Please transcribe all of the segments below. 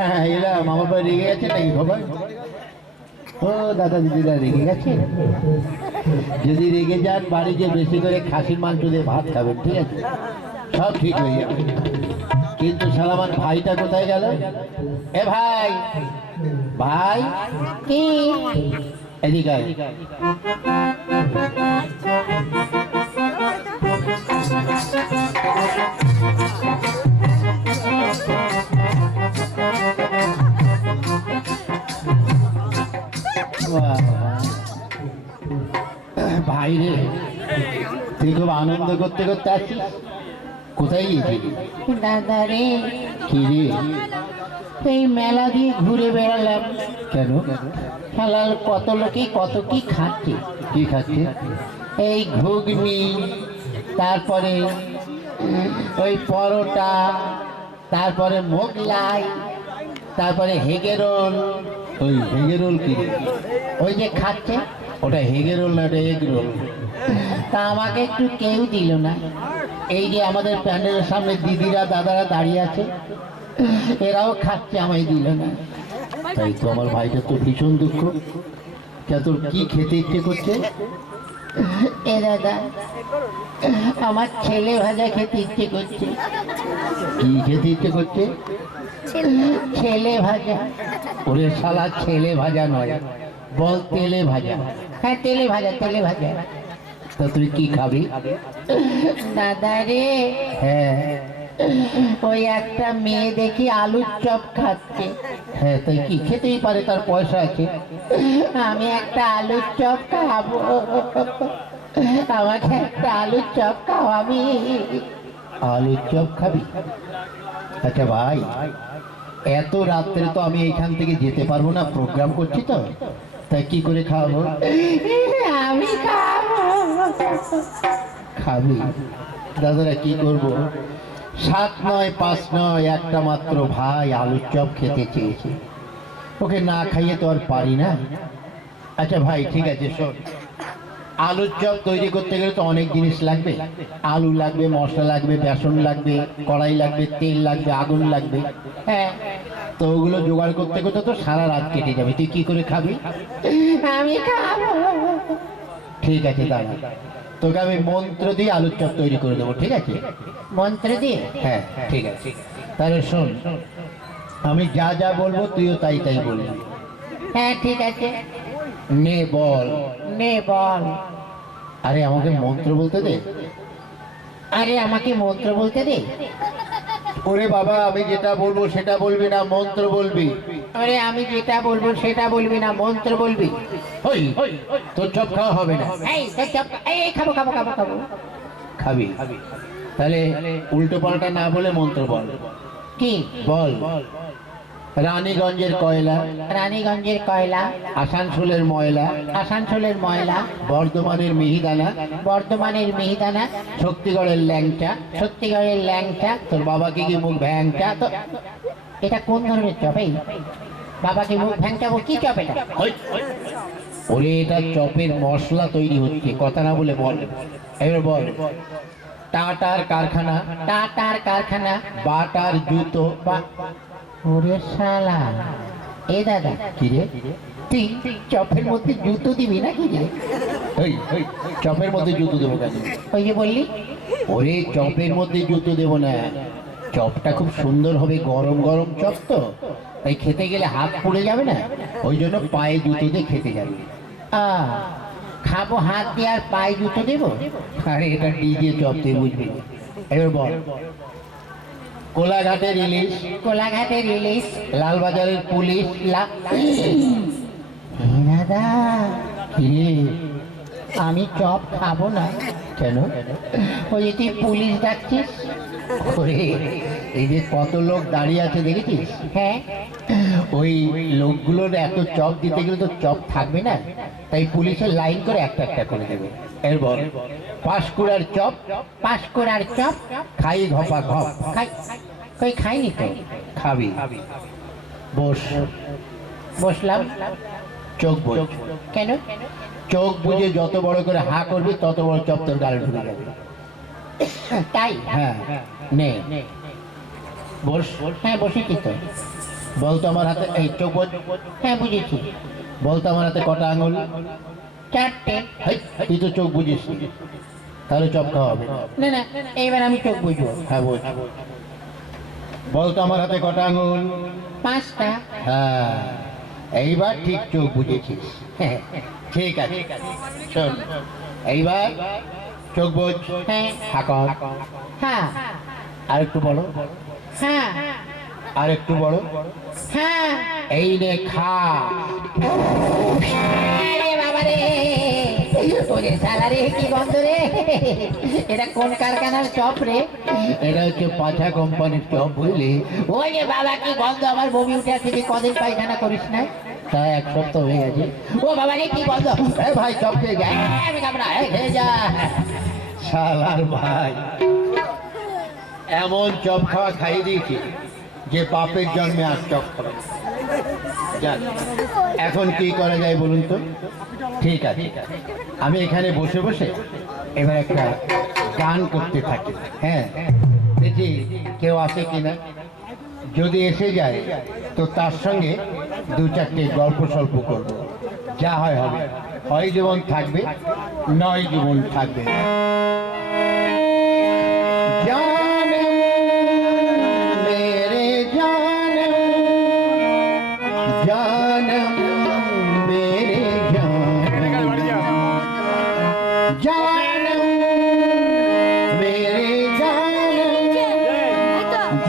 হ্যাঁ এরা মামা বাড়ি রেগে গেছে নাকি খবর? ও দাদা দিদিরা রেগে গেছে? যদি রেগে যান বাড়ি যে বেশি করে খাসির মাংস দিয়ে ভাত খাবেন, ঠিক আছে? সব ঠিক হয়ে যাবে। কিন্তু সালামান ভাইটা কোথায় গেল? এ ভাই, ভাই কি এদিকে আয়। ভাই রে, তুই খুব আনন্দ করতে করতে আসছিস? কোথায় গিয়েছিলি? দাদা রে, কি রে? এই মেলা দিয়ে ঘুরে বেড়ালাম। কেন? খেলার কত লোকে কত কি খাচ্ছে। কি খাচ্ছে? এই ঘুগনি, তারপরে ওই পরোটা, তারপরে মোগলাই, তারপরে হেগে রোল। ওই হেগে রোল কি রে? ওই যে খাচ্ছে, ওটা হেগে রোল না, ওটা এগ রোল। তা আমাকে একটু কেউ দিল না। এই যে আমাদের প্যান্ডেলের সামনে দিদিরা দাদারা দাঁড়িয়ে আছে, এরাও খাচ্ছে, আমায় দিল না। তাই তো আমার ভাইটা তো ভীষণ দুঃখ। কে তোর কি খেতে ইচ্ছে করছে? এ দাদা, আমার ছেলে ভাজা খেতে ইচ্ছে করছে। কি খেতে ইচ্ছে করছে? ছেলে ভাজা। ওরে শালা, ছেলে ভাজা নয়, বল তেলে ভাজা। হ্যাঁ, তেলে ভাজা, তেলে ভাজা। তা তুই কি খাবি? দাদা রে, হ্যাঁ ওই একটা মেয়ে দেখি আলুর চপ খাচ্ছে। হ্যাঁ, তাই কি খেতেই পারে, তার পয়সা আছে। আমি একটা আলুর চপ খাবো, আমাকে একটা আলুর চপ খাওয়াবি? আলুর চপ খাবি? আচ্ছা ভাই, এত রাত্রে তো আমি এইখান থেকে যেতে পারবো না, প্রোগ্রাম করছি তো, তাই কি করে খাওয়াবো? আমি খাবো। খাবি? দাদারা কি করব, 7 নয় 5 নয়, একটা মাত্র ভাই আলুর চপ খেতে চেয়েছে, ওকে না খাইয়ে তো আর পারি না। আচ্ছা ভাই ঠিক আছে, শোন, আলুর চপ তৈরি করতে গেলে তো অনেক জিনিস লাগবে। আলু লাগবে, মশলা লাগবে, বেসন লাগবে, কড়াই লাগবে, তেল লাগবে, আগুন লাগবে। হ্যাঁ, তো ওগুলো জোগাড় করতে করতে তো সারা রাত কেটে যাবে। তুই কি করে খাবি? আমি খাবো। ঠিক আছে দাদা, তোকে আমি মন্ত্র দিয়ে আলুর চপ তৈরি করে দেবো, ঠিক আছে? মন্ত্র দিয়ে? হ্যাঁ ঠিক আছে। তাহলে শোন, আমি যা যা বলবো তুইও তাই তাই বলবি। হ্যাঁ ঠিক আছে। নে বল। নে বল। আরে আমাকে মন্ত্র বলতে দে। আরে আমাকে মন্ত্র বলতে দে। ওরে বাবা, আমি যেটা বলবো সেটা বলবি না, মন্ত্র বলবি। আরে আমি যেটা বলবো সেটা বলবি না, মন্ত্র বলবি। ওই তোর চপ খাওয়া হবে না। এই এই খাবো খাবো খাবো খাবো। খাবি? তাহলে উল্টো পাল্টা না বলে মন্ত্র বল। কি বল। রানীগঞ্জের কয়লা, রানীগঞ্জের কয়লা, আসানসোলের ময়লা, আসানসোলের ময়লা, বর্ধমানের মিহিদানা, বর্ধমানের মিহিদানা, শক্তিগড়ের ল্যাংচা। সত্যিগড়ের ল্যাংচা। তোর বাবাকে কি মুখ ভ্যাংচা? তো এটা কোন ধরনের চপ? এই বাবাকে মুখ ভ্যাংচাবো? কি চপ এটা? ওরে এটা চপের মশলা তৈরি হচ্ছে, কথা না বলে বল। এবার বল। টাটার কারখানা, টাটার কারখানা, বাটার জুতো। ওরে শালা, এ দাদা, কি রে? তুই চপের মধ্যে জুতো দিবি না কি রে? এই চপের মধ্যে জুতো দেবো কেন? ওই যে বললি। ওরে চপের মধ্যে জুতো দেবো না, চপটা খুব সুন্দর হবে, গরম গরম চপ তো, তাই খেতে গেলে হাত পুড়ে যাবে না, ওই জন্য পায়ে জুতো দিয়ে খেতে যাবে। খাবো হাত দিয়ে আর পায়ে জুতো দেবো? আরে এটা ডিজে চপ, তুই বুঝবি। এবার বল। কোলাঘাটের ইলিশ, কোলাঘাটের ইলিশ, লালবাজারের পুলিশ। দাদা, কি রে? আমি চপ খাবো না। কেন? ওই যে তুই পুলিশ ডাকছিস। ওরে, এই যে কত লোক দাঁড়িয়ে আছে দেখেছিস? হ্যাঁ, ওই লোকগুলোর এত চপ দিতে গেলে তো চপ থাকবে না, তাই পুলিশের লাইন করে একটা একটা করে দেবে। এরপর পাঁশকুড়ার চপ, পাঁশকুড়ার চপ, খাই ঘপা ঘপ। কই খাইনি তো। খাবি? বস। বসলাম। চোখ বোঝ। কেন? চোখ বুঝে যত বড় করে হা করবি তত বড় চপ তোর গালে ঢুকে যাবে। তাই? হ্যাঁ, নে বস। হ্যাঁ বসেছি তো। বলতো আমার হাতে এই চোখ বোঝ। হ্যাঁ বুঝেছি। বলতো আমার হাতে কটা আঙুল? 4টে। হেই, তুই তো চোখ বুঝিস নি। তাহলে চপ খাওয়া হবে না। না না, এইবার আমি চোখ বুঝবো। হ্যাঁ বোঝ। বলতো আমার হাতে কটা আঙুল? 5টা। হ্যাঁ, এইবার ঠিক চোখ বুঝেছিস। ঠিক আছে, শোন, এইবার চোখ বোঝ। হ্যাঁ। হাঁকর। হ্যাঁ আর একটু বড়, হ্যাঁ আর একটু বড়। হ্যাঁ। এই নে খা। আরে বাবা রে, ওরে শালা রে, কি গন্ধ রে! এটা কোন কারখানার চপ রে? এটা হচ্ছে পাঠা কোম্পানির চপ, বুঝলি? ওই যে বাবা, কি গন্ধ! আমার বমি উঠে আসছে। তুই কদিন পায়খানা করিস না? তা এক সপ্তাহ হয়ে গেছে। ও বাবা রে, কি গন্ধ! এ ভাই, চপ খেয়ে যা। আমি খাবো না, এই খেয়ে যা। শালার ভাই, এমন চপ খাওয়া খাইয়ে দিয়েছি যে বাপের জন্মে আর চপ খাবে না। যান, এখন কি করা যায় বলুন তো? ঠিক আছে, আমি এখানে বসে বসে এবার একটা গান করতে থাকি। হ্যাঁ, দেখি কেউ আসে কিনা। যদি এসে যায় তো তার সঙ্গে 2-4টে গল্প সল্প করবো। যা হয় হবে, হয় জীবন থাকবে, নয় জীবন থাকবে না। जानम मेरे जानम, जानम मेरे जानम, जानम मेरे जानम,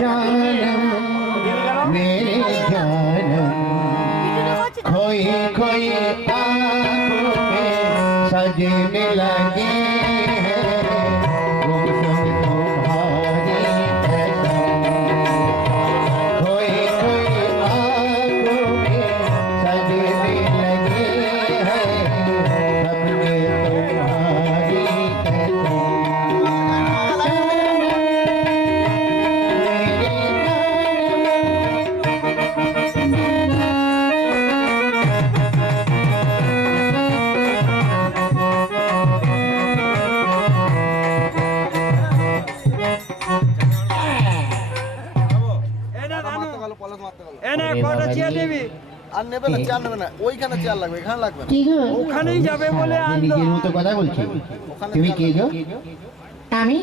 जानम मेरे जानम, खोई खोई आँखों में सजने लगे हैं गुमसुम तुम्हारी कसम, खोई खोई आँखों में सजने लगे हैं सपने तुम्हारी कसम। কটা চেয়ার নিবি? আর নেবে না, চেয়ার নেবে না, ওইখানে চেয়ার লাগবে, এখানে লাগবে না। কি গো? ওখানেই যাবে বলে আমি আনলো। নিজের মতো কথা বলছি। তুমি কে গো? আমি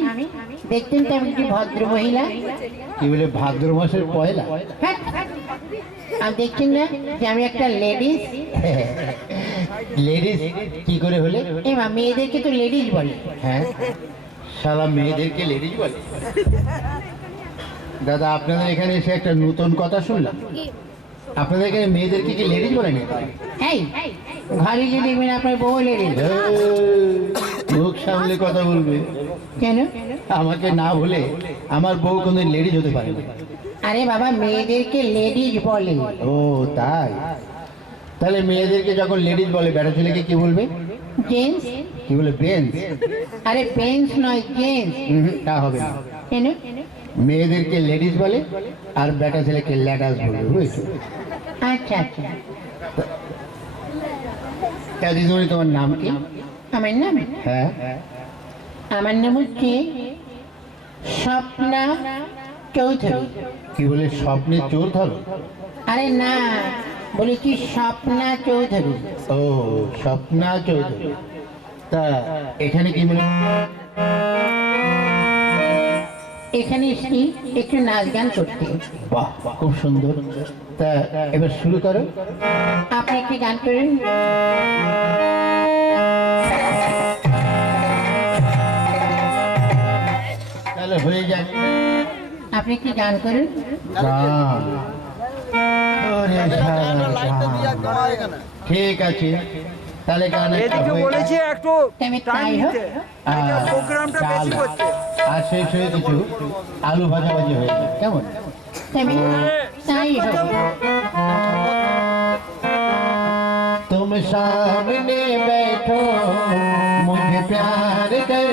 দেখতেন তো আমি কি ভদ্র মহিলা। কি বলে ভাদ্র মাসের পয়লা? হ্যাঁ, আর দেখছেন না যে আমি একটা লেডিস? লেডিস কি করে হলে? এমা, মেয়েদেরকে তো লেডিস বলে। হ্যাঁ, শালা মেয়েদেরকে লেডিস বলে? দাদা, আপনাদের এখানে এসে একটা নতুন কথা শুনলাম। আপনাদের এখানে মেয়েদেরকে কি লেডিস বলে না? এই, ঘরে গিয়ে দেখবেন আপনার বউ লেডিস। মুখ সামলে কথা বলবে। কেন? আমাকে না বলে আমার বউ কোনদিন লেডিস হতে পারে না। আরে বাবা, মেয়েদেরকে লেডিস বলে। ও তাই? তাহলে মেয়েদেরকে যখন লেডিস বলে, বেটা ছেলেকে কি বলবে? জেন্টস। কি বলে? বেঞ্চ? আরে বেঞ্চ নয়, জেন্টস। তা হবে না। কেন? মেয়েদেরকে লেডিস বলে আর বেটা ছেলেকে ল্যাডাস বলবে, বুঝেছো? আচ্ছা আচ্ছা। তা দিদিমণি, তোমার নাম কি? আমার নাম? হ্যাঁ, আমার নাম হচ্ছে স্বপ্না চৌধুরী। কি বলে? স্বপ্নে চোর ধরো? আরে না, বলেছি স্বপ্না চৌধুরী। ও, স্বপ্না চৌধুরী। তা এখানে কি বলে? এখানে এসেছি একটু নাচ গান করতে। বাহ, খুব সুন্দর। তা এবার শুরু করো। আপনি একটি গান করেন। তাহলে হয়ে যায় আপনি একটি গান করেন। গান। ওরে শালা লাইটটা দিয়ে গান। গাড়া এখানে। ঠিক আছে, তাহলে গান একটা এদিকে হয়ে বলেছে যায়। একটু তবে টাইম তাই হোক। দিতে। এটা আর প্রোগ্রামটা ডাল বেশি করছে। আর শেষ হয়ে কিছু আলু ভাজাভাজি হয়ে যায়, কেমন? তবে তাই হোক। तुम सामने बैठो मुझे प्यार कर